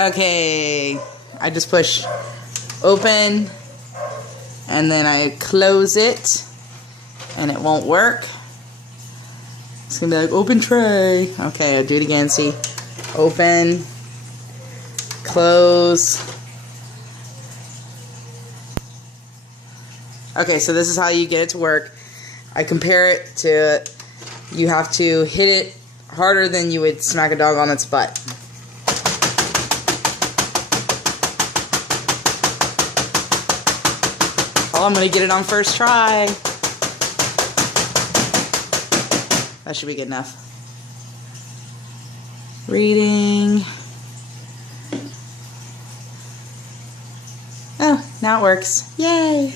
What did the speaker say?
Okay, I just push open and then I close it and it won't work. It's gonna be like open tray. Okay, I'll do it again. See, open, close. Okay, so this is how you get it to work. I compare it to, you have to hit it harder than you would smack a dog on its butt. Oh, I'm gonna get it on first try. That should be good enough. Reading. Oh, now it works. Yay!